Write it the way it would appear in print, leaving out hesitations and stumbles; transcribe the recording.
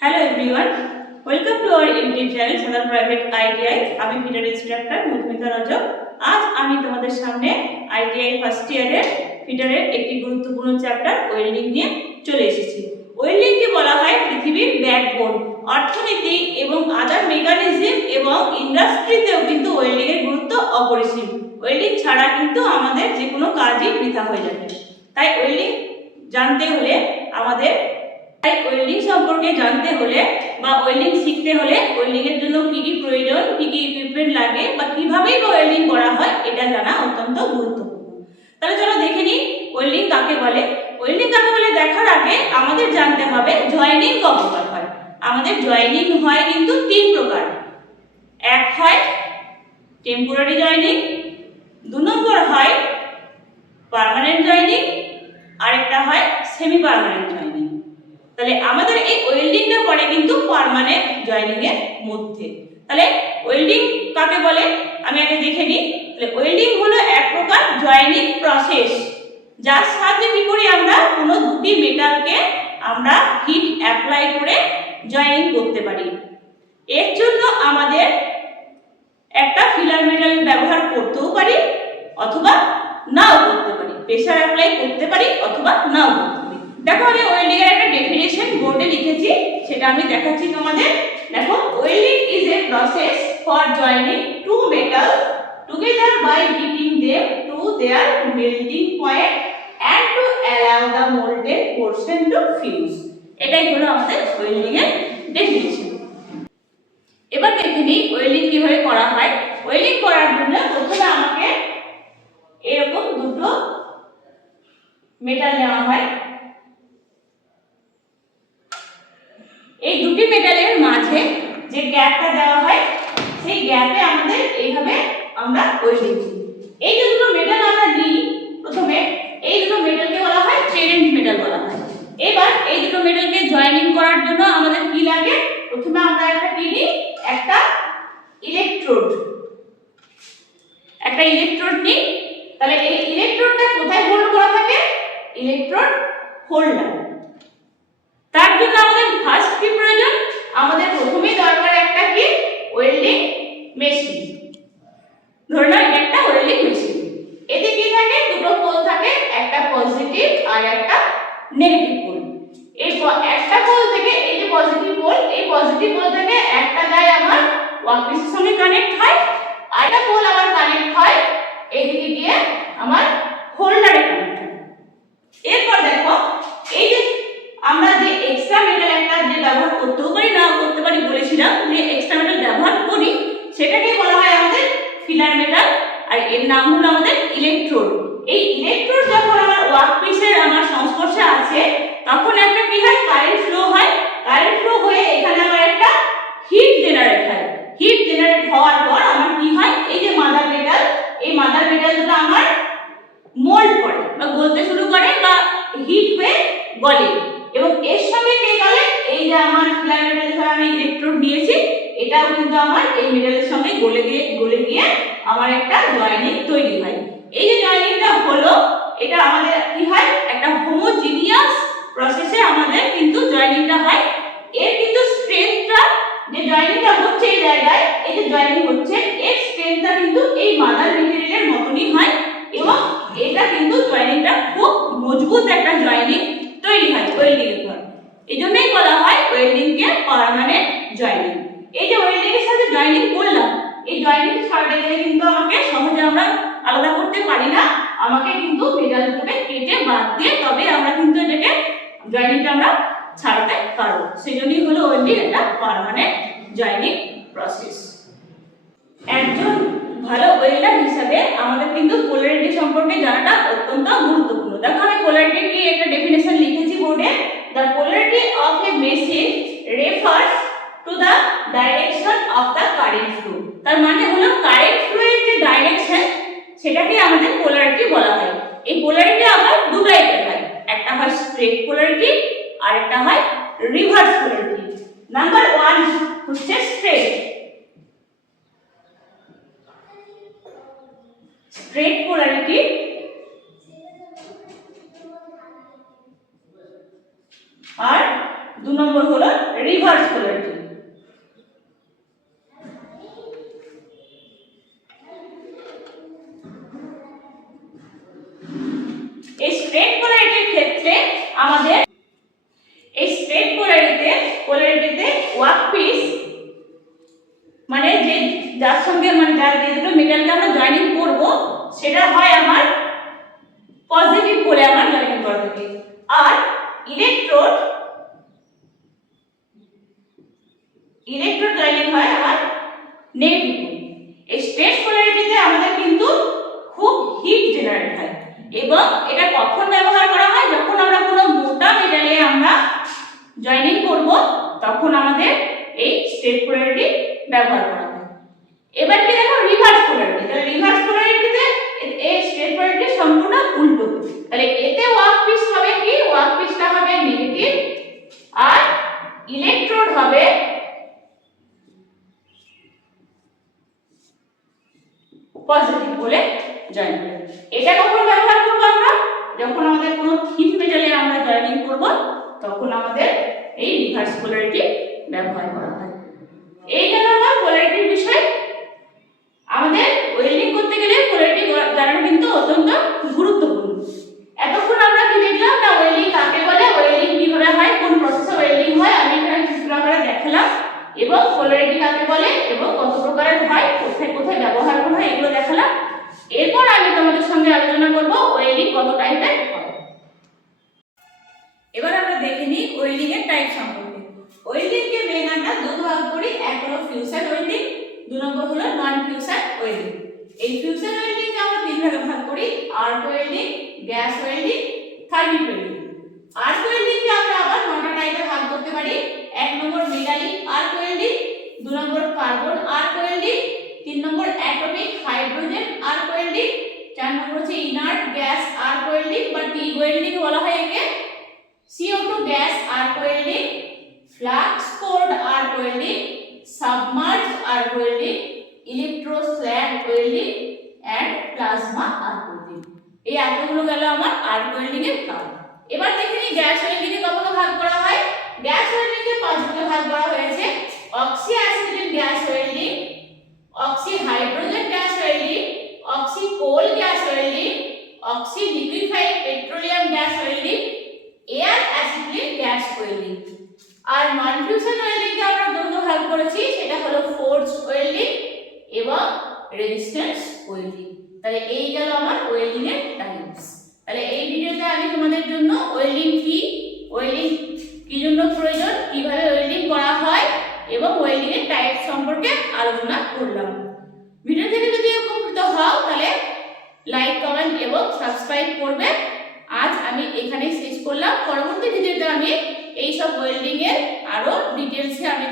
Hello everyone, welcome to our YouTube channel Sonal Private ITI. আমি fitter instructor Madhumita Rajak. আজ আমি তোমাদের সামনে ITI ফার্স্ট ইয়ারের ফিটারের একটি গুরুত্বপূর্ণ চ্যাপ্টার ওয়েল্ডিং নিয়ে চলে এসেছি। ওয়েল্ডিংকে বলা হয় পৃথিবীর ব্যাকবোন। অর্থনীতি এবং আদার মেকানিজম এবং ইন্ডাস্ট্রিতেও কিন্তু ওয়েল্ডিং এর গুরুত্ব অপরিসীম। ওয়েল্ডিং ছাড়া কিন্তু আমাদের যে কোনো কাজই বৃথা হয়ে যাবে। তাই ওয়েল্ডিং জানতে হলে আমাদের ওয়েল্ডিং সম্পর্কে জানতে হলে বা ওয়েল্ডিং শিখতে হলে ওয়েল্ডিং এর জন্য কি কি প্রয়োজন, কি কি ইকুইপমেন্ট লাগে বা কিভাবে ওয়েল্ডিং করা হয় এটা জানা অত্যন্ত গুরুত্বপূর্ণ। তাহলে চলো দেখে নিই ওয়েল্ডিং কাকে বলে। ওয়েল্ডিং কাকে বলে দেখার আগে আমাদের জানতে হবে জয়েনিং ক প্রকার হয়। আমাদের জয়েনিং হয় কিন্তু তিন প্রকার। এক হয় টেম্পোরারি জয়েনিং, দু নম্বর হয় পার্মানেন্ট জয়েনিং, আরেকটা হয় সেমি পার্মানেন্ট জয়েনিং। তাহলে আমাদের এই ওয়েল্ডিংটা পড়ে কিন্তু পার্মানেন্ট জয়েনিং এর মধ্যে। তাহলে ওয়েল্ডিং কাকে বলে আমি আগে দেখে নিই। তাহলে ওয়েল্ডিং হলো এক প্রকার জয়েনিং প্রসেস, যার সাহায্যে কি করি আমরা কোনো দুটি মেটালকে আমরা হিট অ্যাপ্লাই করে জয়েনিং করতে পারি। এর জন্য আমাদের একটা ফিলার মেটাল ব্যবহার করতেও পারি অথবা নাও করতে পারি, প্রেসার অ্যাপ্লাই করতে পারি অথবা নাও করতে পারি। দেখো আমি ওয়েল্ডিং এর একটা ডেফিনিশন বোর্ডে লিখেছি, সেটা আমি দেখাচ্ছি তোমাদের। দেখো welding is a process for joining two metal together by heating them to their melting point and to allow the moulded portion to fuse. এটাই হলো আমাদের ওয়েল্ডিং এর ডেফিনিশন। এবার দেখে নিই ওয়েল্ডিং কিভাবে করা হয়। ওয়েল্ডিং করার জন্য প্রথমে আমাকে এরকম দুটো মেটাল নেওয়া হয়। এই দুটি মেটালের মাঝে যে গ্যাপটা দেওয়া হয় সেই গ্যাপে আমাদের এইভাবে আমরা ওয়েল্ডিং করি। এই যে দুটো মেটাল আমরা নিই প্রথমে, এই দুটো মেটালকে বলা হয় প্যারেন্ট মেটাল বলা হয়। এবার এই দুটো মেটালকে জয়েনিং করার জন্য আমাদের কি লাগে, প্রথমে আমরা একটা কি নিই, একটা ইলেকট্রোড নিই। তাহলে এই ইলেকট্রোডটা কোথায় হোল্ড করা থাকে, ইলেকট্রোড হোল্ডার। তার জন্য আমাদের ফার্স্ট কি প্রয়োজন, আমাদের প্রথমেই দরকার একটা কি ওয়েল্ডিং মেশিন। ধরে নাও এটা একটা ওয়েল্ডিং মেশিন। এতে কি থাকে, দুটো পোল থাকে, একটা পজিটিভ আর একটা নেগেটিভ পোল। এই একটা পোল থেকে এই যে পজিটিভ পোল, এই পজিটিভ পোল থেকে একটা যায় আমার ওয়ার্কপিসের সঙ্গে কানেক্ট হয়, আর একটা পোল আবার কানেক্ট হয় এইদিকে গিয়ে আমার হোল্ডারে কানেক্ট হয়। এরপর দেখো এই যে আমরা যে এক্সট্রা মেটাল একটা যে ব্যবহার করতেও পারি না করতে পারি বলেছিলাম, যে এক্সট্রা মেটাল ব্যবহার করি সেটাকে বলা হয় আমাদের ফিলার মেটাল, আর এর নাম হলো আমাদের ইলেকট্রোড। এই ইলেকট্রোড যখন আমার ওয়ার্কপিসের আমার সংস্পর্শে আছে তখন একটা কি হয়, কারেন্ট ফ্লো হয়। কারেন্ট ফ্লো হয়ে এখানে আমার একটা হিট জেনারেট হয়। হিট জেনারেট হওয়ার পর আমার কি হয়, এই যে মাদার মেটাল, এই মাদার মেটালটা আমার মোল্ড করে বা গলতে শুরু করে বা হিট হয়ে গলে, এবং এর সঙ্গে কে গলে, এই যে আমার ফিলার মেটালের সঙ্গে আমি ইলেকট্রোড নিয়েছি এটাও কিন্তু আমার এই মেটালের সঙ্গে গলে গিয়ে আমার একটা জয়েনিং তৈরি হয়। এই যে জয়েনিংটা হলো এটা আমাদের কি হয়, একটা হোমোজিনিয়াস প্রসেসে আমাদের কিন্তু জয়েনিংটা হয়। এর কিন্তু স্ট্রেংথটা, যে জয়েনিংটা হচ্ছে এই জায়গায়, এই যে জয়েনিং হচ্ছে এর স্ট্রেংথটা কিন্তু এই মাদার মেটেরিয়ালের মতনই হয়, এবং এটা কিন্তু জয়েনিংটা খুব মজবুত একটা জয়েনিং তৈরি হয় ওয়েল্ডিং এর পর। এজন্যই বলা হয় ওয়েল্ডিং কে পার্মানেন্ট জয়েনিং। এই যে ওয়েল্ডিং এর সাথে জয়েনিং করলাম, এই জয়েনিং ছাড়াতে গেলে কিন্তু আমাকে সহজে আমরা আলাদা করতে পারি না, আমাকে কিন্তু মেটালগুলোকে কেটে বাদ দিয়ে তবে আমরা কিন্তু এটাকে জয়েনিংটা আমরা ছাড়াতে পারবো। সেজন্যই হলো ওয়েল্ডিং একটা পার্মানেন্ট জয়েনিং প্রসেস। একজন ভালো ওয়েল্ডার হিসেবে আমাদের কিন্তু পোলারিটি সম্পর্কে জানাটা অত্যন্ত গুরুত্বপূর্ণ। দেখো আমি পোলারিটি কি একটা ডেফিনিশন লিখেছি বোর্ডে। The polarity of A machine refers to the direction of the current flow. তার মানে হলো কারেন্ট ফ্লো এর যে ডাইরেকশন সেটাকে আমাদের পোলারিটি বলা হয়। এই পোলারিটি আবার দু টাইপের হয়, একটা হয় স্ট্রেট পোলারিটি আর একটা হয় রিভার্স পোলারিটি। নাম্বার 1 হচ্ছে স্ট্রেট। স্ট্রেট পোলারিটি আর 2 নম্বর হলো হলো রিভার্স পোলারিটি। এই স্ট্রেট পোলারিটির ক্ষেত্রে আমাদের এই স্ট্রেট পোলারিটিতে ওয়ার্কপিস মানে যে যার সঙ্গে মানে যার যে দুটো মেটালকে আমরা জয়েনিং করব সেটা হয় আমার পজিটিভ পোলে আমার জয়েনিং করা থাকে, আর ইলেকট্রোড জয়েনিং হয় আমার নেগেটিভ পোলে। এই স্ট্রেট পোলারিটিতে আমাদের কিন্তু খুব হিট জেনারেট হয়, এবং এটা কখন ব্যবহার করা হয়? যখন আমরা কোনো মোটা মেটালে আমরা জয়েনিং করব তখন আমাদের এই স্ট্রেট পোলারিটি ব্যবহার করা হয়। এবার কি দেখো রিভার্স পোলারিটি। তাহলে রিভার্স পোলারিটিতে এই স্ট্রেট পোলারিটি সম্পূর্ণ উল্টো। তাহলে এতে ওয়ার্কপিস হবে কি? ওয়ার্কপিসটা হবে নেগেটিভ আর ইলেকট্রোড হবে পজিটিভ বলে জয়েন করব। এটা কখন ব্যবহার করব আমরা? যখন আমাদের কোনো থিন মেটালে আমরা জয়েনিং করব তখন আমাদের এই রিভার্স পোলারিটি ব্যবহার করা হয়। এই গেল আমার পোলারিটির বিষয়। আমাদের ওয়েল্ডিং করতে গেলে পোলারিটি জানানো কিন্তু অত্যন্ত গুরুত্বপূর্ণ। এতক্ষণ আমরা কি দেখলাম না ওয়েল্ডিং কাকে বলে, ওয়েল্ডিং কিভাবে হয়, কোন প্রসেসে ওয়েল্ডিং হয় আমি এখানে চিত্র আকারে দেখালাম, এবং পোলারিটি কাকে বলে এবং কত প্রকারের হয়, কোথায় কোথায় ব্যবহার করা হয় এগুলো দেখালাম। এরপর আমি তোমাদের সঙ্গে আলোচনা করব ওয়েল্ডিং কত টাইপের হয়। এবার আমরা দেখে নিই ওয়েল্ডিং এর টাইপ সম্পর্কে। ওয়েল্ডিং কে মেইন আমরা দুটো ভাগ করি, এক হলো ফিউশন ওয়েল্ডিং, দুই নম্বর হলো নন ফিউশন ওয়েল্ডিং। এই ফিউশন ওয়েল্ডিং কে আমরা তিন ভাগে ভাগ করি, arc welding, gas welding, thermic welding. Arc welding কে আমরা আবার নটা টাইপে ভাগ করতে পারি। এক নম্বর মেটালিক আর্ক ওয়েল্ডিং, দুই নম্বর কার্বন আর্ক ওয়েল্ডিং, তিন নম্বর অ্যাটমিক হাইড্রোজেন আর্ক ওয়েল্ডিং, চার নম্বর হচ্ছে ইনার্ট গ্যাস আর্ক ওয়েল্ডিং বা টিগ ওয়েল্ডিং বলা হয় একে, CO2 gas arc welding, flux cored arc welding, submerged arc welding, electroslag welding and plasma arc welding. এই এতগুলো গেল আমার আর্ক ওয়েল্ডিং এর ভাগ। এবার দেখে নিই গ্যাস ওয়েল্ডিং এ কত ভাগ করা হয়। গ্যাস ওয়েল্ডিং কে পাঁচ ভাগে ভাগ করা হয়েছে। Oxy acetic gas welding, oxy hydrogen gas welding, oxy coal gas welding, oxy liquefied petroleum gas welding, air acetic gas welding. আর নন ফিউশন ওয়েল্ডিং কে আমরা দুটো ভাগ করেছি, সেটা হলো ফোর্স ওয়েল্ডিং এবং রেজিস্ট্যান্স ওয়েল্ডিং। তাহলে এই গেল আমার ওয়েল্ডিং এর টাইপস। তাহলে এই ভিডিওতে আমি তোমাদের জন্য ওয়েল্ডিং কি জন্য প্রয়োজন, কিভাবে ওয়েল্ডিং করা হয় এবং ওয়েল্ডিং এর টাইপ সম্পর্কে আলোচনা করলাম। ভিডিও থেকে যদি উপকৃত হও তাহলে লাইক, কমেন্ট এবং সাবস্ক্রাইব করবে। আজ আমি এখানেই শেষ করলাম। পরবর্তী ভিডিওতে আমি এই সব ওয়েল্ডিং এর আরো ডিটেইলসে আমি